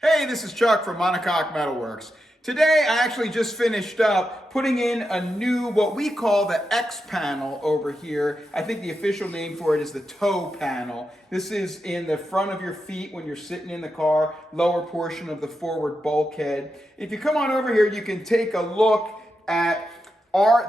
Hey, this is Chuck from Monocoque Metalworks. Today I actually just finished up putting in a new, what we call the X panel over here. I think the official name for it is the toe panel. This is in the front of your feet when you're sitting in the car, lower portion of the forward bulkhead. If you come on over here, you can take a look at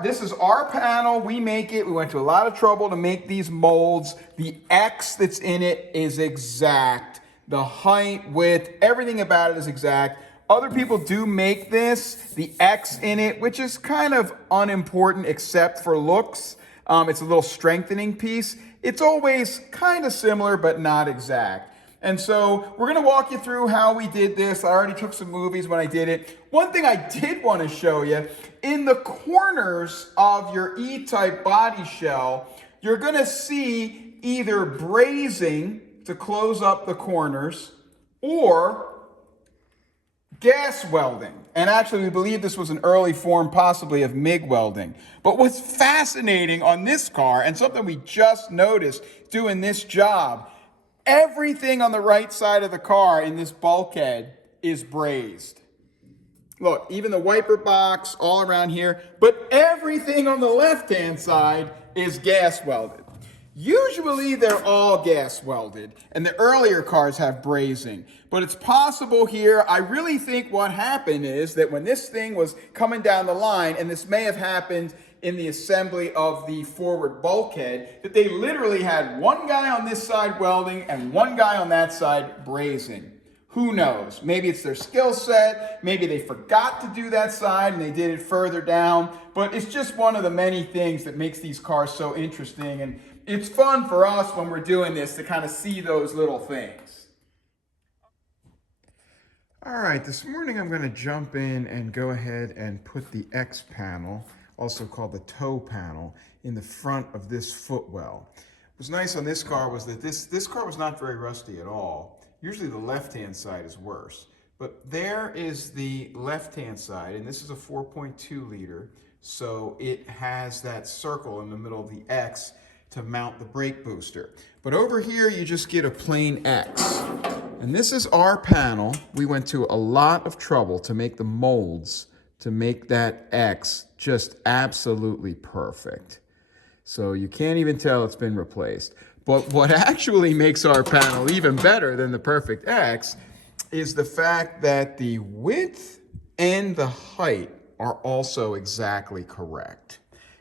this is our panel. We make it. We went to a lot of trouble to make these molds. The X that's in it is exact. The height, width, everything about it is exact. Other people do make this, the X in it, which is kind of unimportant except for looks. It's a little strengthening piece. It's always kind of similar, but not exact. And so we're gonna walk you through how we did this. I already took some movies when I did it. One thing I did want to show you, in the corners of your E-type body shell, you're gonna see either brazing to close up the corners or gas welding. And actually, we believe this was an early form possibly of MIG welding. But what's fascinating on this car, and something we just noticed doing this job, everything on the right side of the car in this bulkhead is brazed. Look, even the wiper box all around here, but everything on the left-hand side is gas welded. Usually they're all gas welded, and the earlier cars have brazing. But it's possible here, I really think what happened is that when this thing was coming down the line, and this may have happened in the assembly of the forward bulkhead, that they literally had one guy on this side welding and one guy on that side brazing. Who knows? Maybe it's their skill set, maybe they forgot to do that side and they did it further down, but it's just one of the many things that makes these cars so interesting, and it's fun for us when we're doing this to kind of see those little things. All right, this morning I'm going to jump in and go ahead and put the X panel, also called the toe panel, in the front of this footwell. What was nice on this car was that this car was not very rusty at all. Usually the left-hand side is worse. But there is the left-hand side, and this is a 4.2 liter, so it has that circle in the middle of the X to mount the brake booster. But over here, you just get a plain X. And this is our panel. We went to a lot of trouble to make the molds to make that X just absolutely perfect. So you can't even tell it's been replaced. But what actually makes our panel even better than the perfect X is the fact that the width and the height are also exactly correct.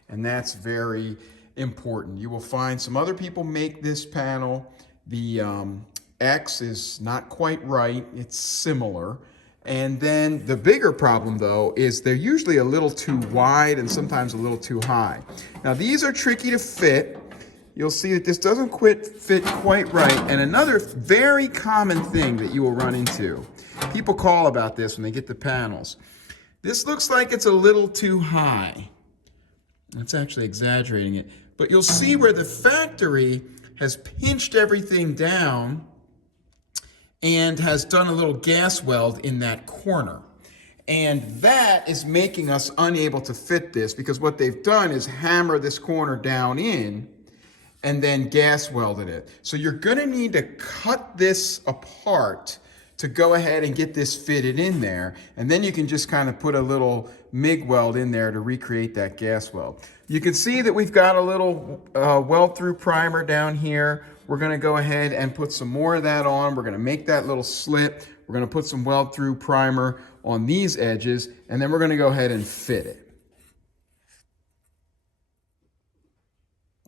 And that's very important. You will find some other people make this panel. The X is not quite right. It's similar. And then the bigger problem, though, is they're usually a little too wide and sometimes a little too high. Now, these are tricky to fit. You'll see that this doesn't fit quite right. And another very common thing that you will run into, people call about this when they get the panels. This looks like it's a little too high. That's actually exaggerating it. But you'll see where the factory has pinched everything down and has done a little gas weld in that corner. And that is making us unable to fit this, because what they've done is hammer this corner down in and then gas welded it. So you're gonna need to cut this apart to go ahead and get this fitted in there. And then you can just kind of put a little MIG weld in there to recreate that gas weld. You can see that we've got a little weld-through primer down here. We're gonna go ahead and put some more of that on. We're gonna make that little slit. We're gonna put some weld-through primer on these edges, and then we're gonna go ahead and fit it.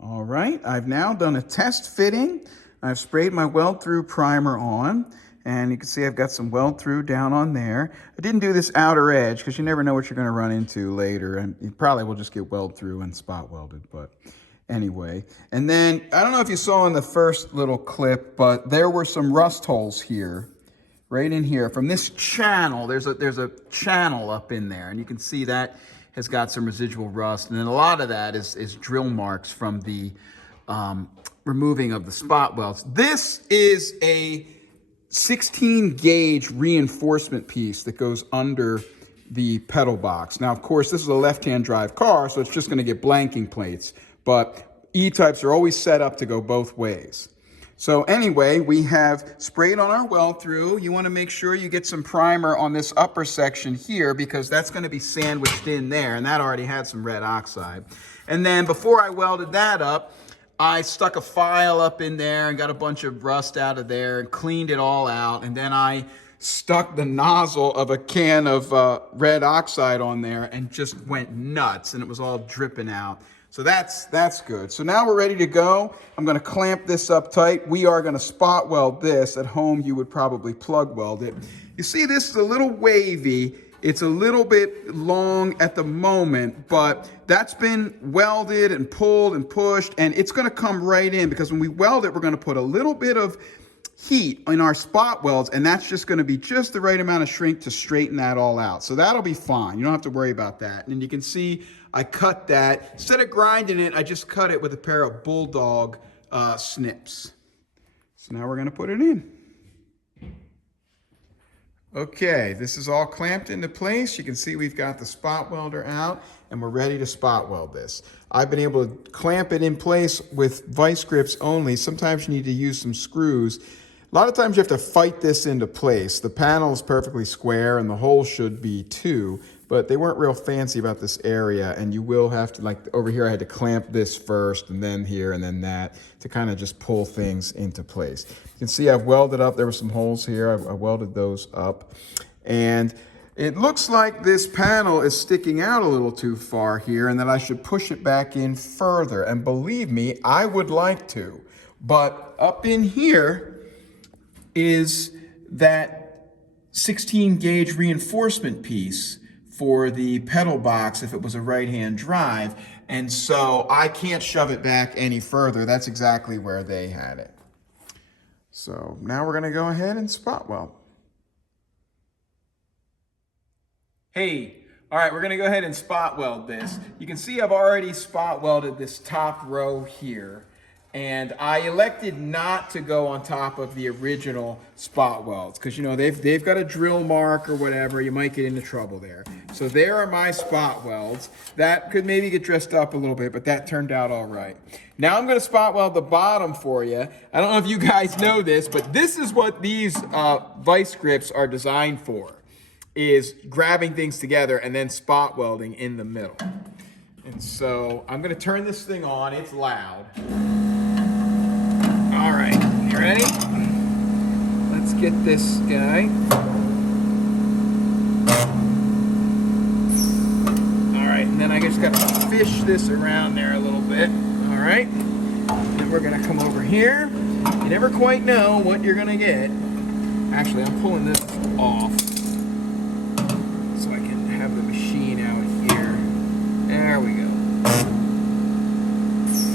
All right, I've now done a test fitting. I've sprayed my weld-through primer on, and you can see I've got some weld-through down on there. I didn't do this outer edge because you never know what you're going to run into later, and you probably will just get weld-through and spot welded, but anyway. And then, I don't know if you saw in the first little clip, but there were some rust holes here, right in here. From this channel, there's a channel up in there, and you can see that has got some residual rust, and then a lot of that is drill marks from the removing of the spot welds. This is a 16 gauge reinforcement piece that goes under the pedal box. Now, of course, this is a left-hand drive car, so it's just gonna get blanking plates, but E-types are always set up to go both ways. So anyway, we have sprayed on our weld through. You want to make sure you get some primer on this upper section here because that's going to be sandwiched in there, and that already had some red oxide. And then before I welded that up, I stuck a file up in there and got a bunch of rust out of there and cleaned it all out. And then I stuck the nozzle of a can of red oxide on there and just went nuts, and it was all dripping out. So that's good. So now we're ready to go. I'm going to clamp this up tight. We are going to spot weld this. At home, you would probably plug weld it. You see, this is a little wavy. It's a little bit long at the moment, but that's been welded and pulled and pushed, and it's going to come right in because when we weld it, we're going to put a little bit of heat in our spot welds, and that's just going to be just the right amount of shrink to straighten that all out. So that'll be fine. You don't have to worry about that. And you can see I cut that. Instead of grinding it, I just cut it with a pair of bulldog snips. So now we're going to put it in. Okay, this is all clamped into place. You can see we've got the spot welder out and we're ready to spot weld this. I've been able to clamp it in place with vice grips only. Sometimes you need to use some screws. A lot of times you have to fight this into place. The panel is perfectly square and the hole should be too, but they weren't real fancy about this area, and you will have to, like over here I had to clamp this first and then here and then that to kind of just pull things into place. You can see I've welded up, there were some holes here, I welded those up, and it looks like this panel is sticking out a little too far here and that I should push it back in further, and believe me, I would like to, but up in here is that 16 gauge reinforcement piece for the pedal box if it was a right-hand drive, and so I can't shove it back any further. That's exactly where they had it. So now we're going to go ahead and spot weld. Hey, all right, we're going to go ahead and spot weld this. You can see I've already spot welded this top row here, and I elected not to go on top of the original spot welds because, you know, they've got a drill mark or whatever. You might get into trouble there. So there are my spot welds. That could maybe get dressed up a little bit, but that turned out all right. Now I'm going to spot weld the bottom for you. I don't know if you guys know this, but this is what these vice grips are designed for, is grabbing things together and then spot welding in the middle. And so I'm going to turn this thing on. It's loud. All right, you ready? Let's get this guy. All right, and then I just got to fish this around there a little bit. All right, then we're gonna come over here. You never quite know what you're gonna get. Actually, I'm pulling this off so I can have the machine out here. There we go.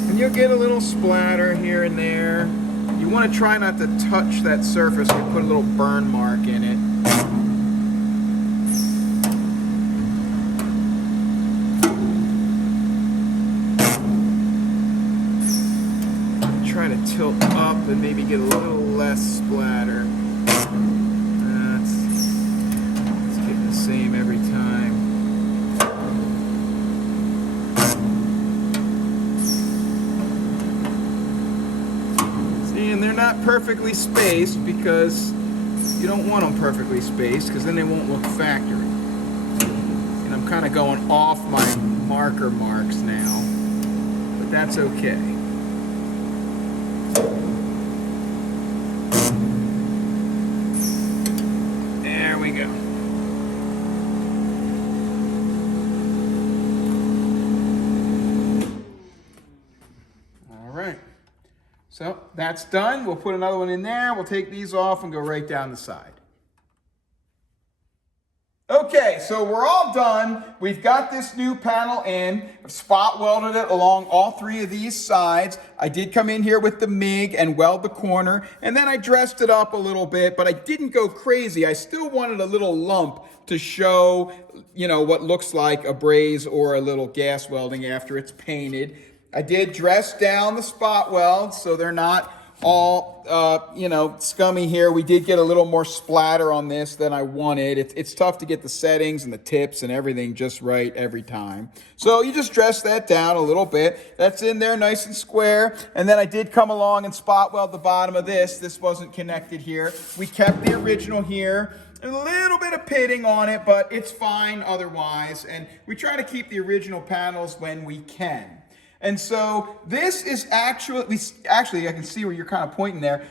And you'll get a little splatter here and there. You want to try not to touch that surface or put a little burn mark in it. Try to tilt up and maybe get a little less splatter. It's getting the same every time. And they're not perfectly spaced because you don't want them perfectly spaced because then they won't look factory. And I'm kind of going off my marker marks now, but that's okay. There we go. All right. So that's done. We'll put another one in there. We'll take these off and go right down the side. Okay, so we're all done. We've got this new panel in. I've spot welded it along all three of these sides. I did come in here with the MIG and weld the corner, and then I dressed it up a little bit, but I didn't go crazy. I still wanted a little lump to show, you know, what looks like a braze or a little gas welding after it's painted. I did dress down the spot welds so they're not all, scummy here. We did get a little more splatter on this than I wanted. It's tough to get the settings and the tips and everything just right every time. So you just dress that down a little bit. That's in there nice and square. And then I did come along and spot weld the bottom of this. This wasn't connected here. We kept the original here. A little bit of pitting on it, but it's fine otherwise. And we try to keep the original panels when we can. And so this is actually, I can see where you're kind of pointing there.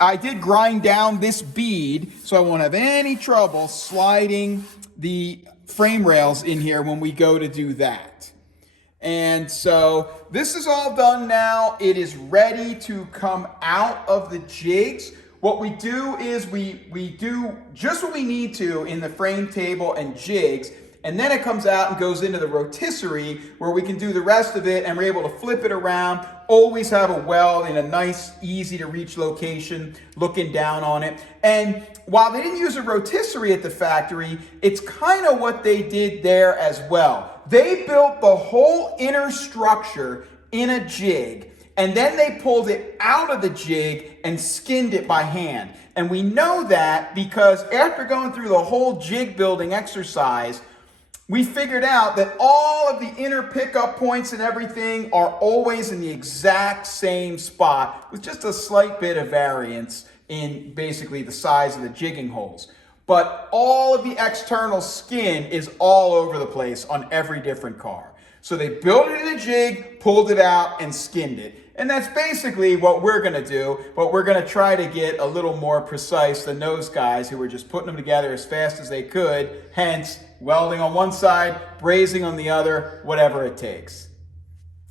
I did grind down this bead, so I won't have any trouble sliding the frame rails in here when we go to do that. And so this is all done now. It is ready to come out of the jigs. What we do is we do just what we need to in the frame table and jigs, and then it comes out and goes into the rotisserie where we can do the rest of it, and we're able to flip it around, always have a weld in a nice, easy to reach location, looking down on it. And while they didn't use a rotisserie at the factory, it's kind of what they did there as well. They built the whole inner structure in a jig, and then they pulled it out of the jig and skinned it by hand. And we know that because after going through the whole jig building exercise, we figured out that all of the inner pickup points and everything are always in the exact same spot with just a slight bit of variance in basically the size of the jigging holes. But all of the external skin is all over the place on every different car. So they built it in a jig, pulled it out, and skinned it. And that's basically what we're going to do, but we're going to try to get a little more precise than those guys who were just putting them together as fast as they could, hence welding on one side, brazing on the other, whatever it takes.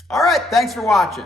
All right, thanks for watching.